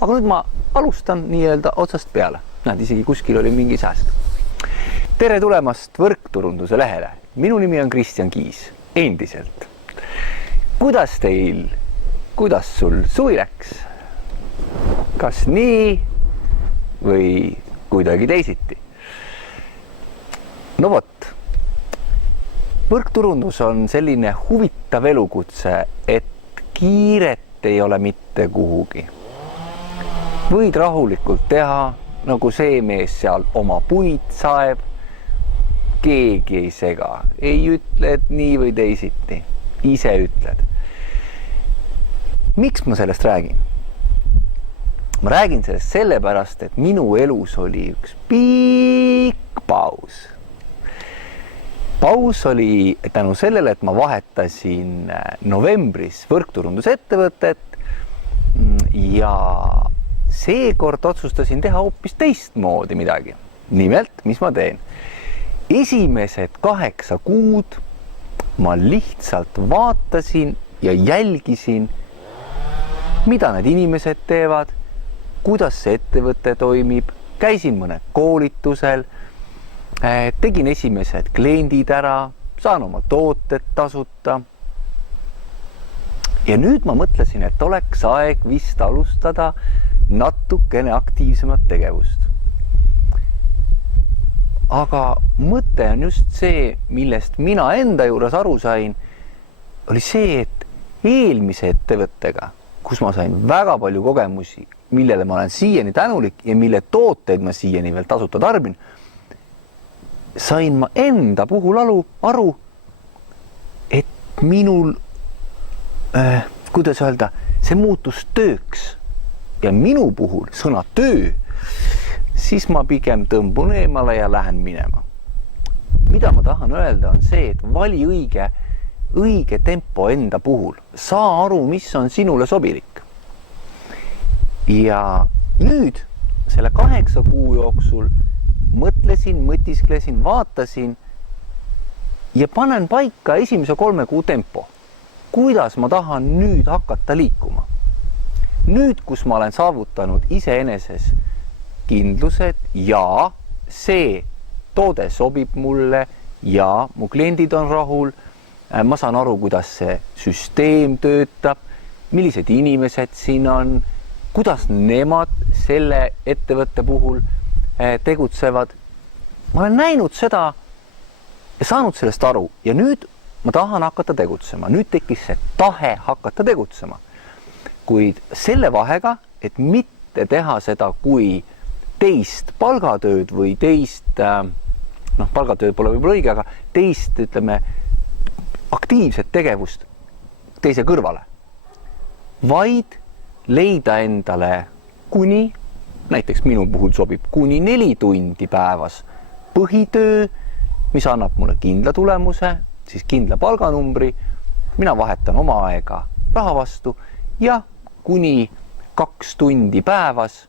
Aga nüüd ma alustan nii-öelda otsast peale. Näed, isegi kuskil oli mingi sääsk. Tere tulemast Võrkturunduse lehele. Minu nimi on Kristjan Kiis, endiselt. Kuidas sul suvi läks? Kas nii või kuidagi teisiti? No vot, võrkturundus on selline huvitav elukutse, et kiiret ei ole mitte kuhugi. Võid rahulikult teha, nagu see mees seal oma puid saeb, keegi ei sega, ei ütle, et nii või teisiti, ise ütled. Miks ma sellest räägin? Ma räägin sellest sellepärast, et minu elus oli üks pikk paus. Paus oli tänu sellele, et ma vahetasin novembris võrkturundusettevõtet ja seekord otsustasin teha hoopis teistmoodi midagi. Nimelt, mis ma teen? Esimesed 8 kuud ma lihtsalt vaatasin ja jälgisin, mida need inimesed teevad, kuidas see ettevõte toimib, käisin mõned koolitusel, tegin esimesed kliendid ära, saan oma tooted tasuta. Ja nüüd ma mõtlesin, et oleks aeg vist alustada natukene aktiivsemat tegevust. Aga mõte on just see, millest mina enda juures aru sain, oli see, et eelmise ettevõttega, kus ma sain väga palju kogemusi, millele ma olen siiani tänulik ja mille tooteid ma siiani veel tasuta tarbin, sain ma enda puhul aru, et minul, kuidas öelda, see muutus tööks. Ja minu puhul sõna töö, siis ma pigem tõmbun eemale ja lähen minema. Mida ma tahan öelda on see, et vali õige tempo enda puhul. Saa aru, mis on sinule sobilik. Ja nüüd selle 8 kuu jooksul mõtlesin, mõtisklesin, vaatasin ja panen paika esimese 3 kuu tempo. Kuidas ma tahan nüüd hakata liikuma? Nüüd, kus ma olen saavutanud iseeneses kindlused ja see toode sobib mulle ja mu kliendid on rahul, ma saan aru, kuidas see süsteem töötab, millised inimesed siin on, kuidas nemad selle ettevõtte puhul tegutsevad. Ma olen näinud seda ja saanud sellest aru ja nüüd ma tahan hakata tegutsema. Nüüd tekkis see tahe hakata tegutsema. Kuid selle vahega, et mitte teha seda kui teist palgatööd või teist, palgatööd pole võib-olla õige, aga teist, ütleme, aktiivset tegevust teise kõrvale. Vaid leida endale kuni, näiteks minu puhul sobib kuni 4 tundi päevas põhitöö, mis annab mulle kindla tulemuse, siis kindla palganumbri, mina vahetan oma aega raha vastu ja kuni 2 tundi päevas.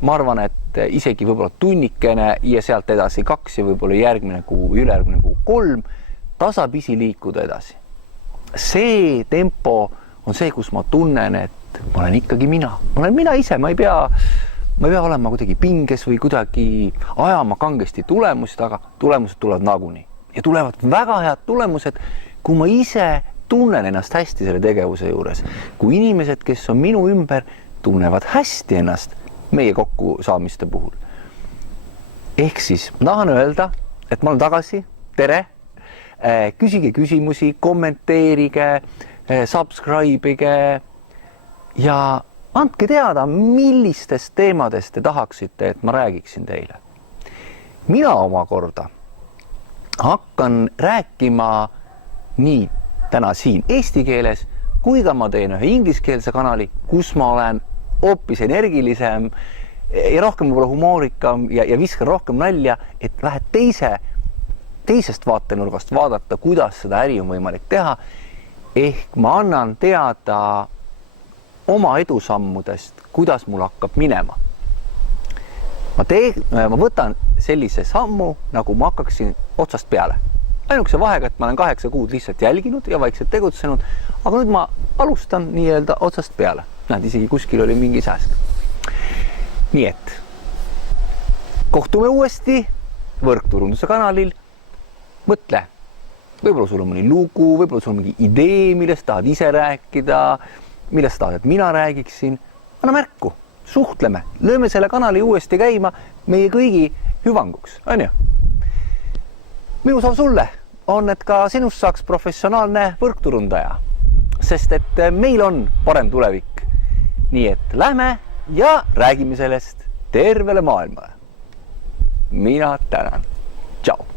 Ma arvan, et isegi võib-olla tunnikene ja sealt edasi 2 ja võib-olla järgmine kuu, ülejärgmine kuu 3, tasapisi liikuda edasi. See tempo on see, kus ma tunnen, et ma olen ikkagi mina. Ma olen mina ise, ma ei pea olema kuidagi pinges või kuidagi ajama kangesti tulemust, aga tulemused tulevad nagunii. Ja tulevad väga head tulemused, kui ma ise tunnen ennast hästi selle tegevuse juures. Kui inimesed, kes on minu ümber, tunnevad hästi ennast meie kokkusaamiste puhul. Ehk siis ma tahan öelda, et ma olen tagasi. Tere! Küsige küsimusi, kommenteerige, subscribe'ige ja andke teada, millistest teemadest te tahaksite, et ma räägiksin teile. Mina omakorda hakkan rääkima nii täna siin eesti keeles, kui ka ma teen ühe ingliskeelse kanali, kus ma olen hoopis energilisem ja rohkem võib-olla humoorikam ja viskan rohkem nalja, et lähed teisest vaatenurgast vaadata, kuidas seda äri on võimalik teha. Ehk ma annan teada oma edusammudest, kuidas mul hakkab minema. Ma võtan sellise sammu, nagu ma hakkaksin otsast peale. Ainukese vahega, et ma olen 8 kuud lihtsalt jälginud ja vaikselt tegutsenud, aga nüüd ma alustan nii-öelda otsast peale. Näed, isegi kuskil oli mingi sääsk. Nii et kohtume uuesti võrkturunduse kanalil. Mõtle, võib-olla sul on mõni lugu, võib-olla sul on mingi idee, millest tahad ise rääkida, millest tahad, et mina räägiksin. Anna märku, suhtleme, lööme selle kanali uuesti käima meie kõigi hüvanguks, on ju? Minu soov sulle on, et ka sinust saaks professionaalne võrkturundaja, sest et meil on parem tulevik. Nii et lähme ja räägime sellest tervele maailmale. Mina tänan. Tšau!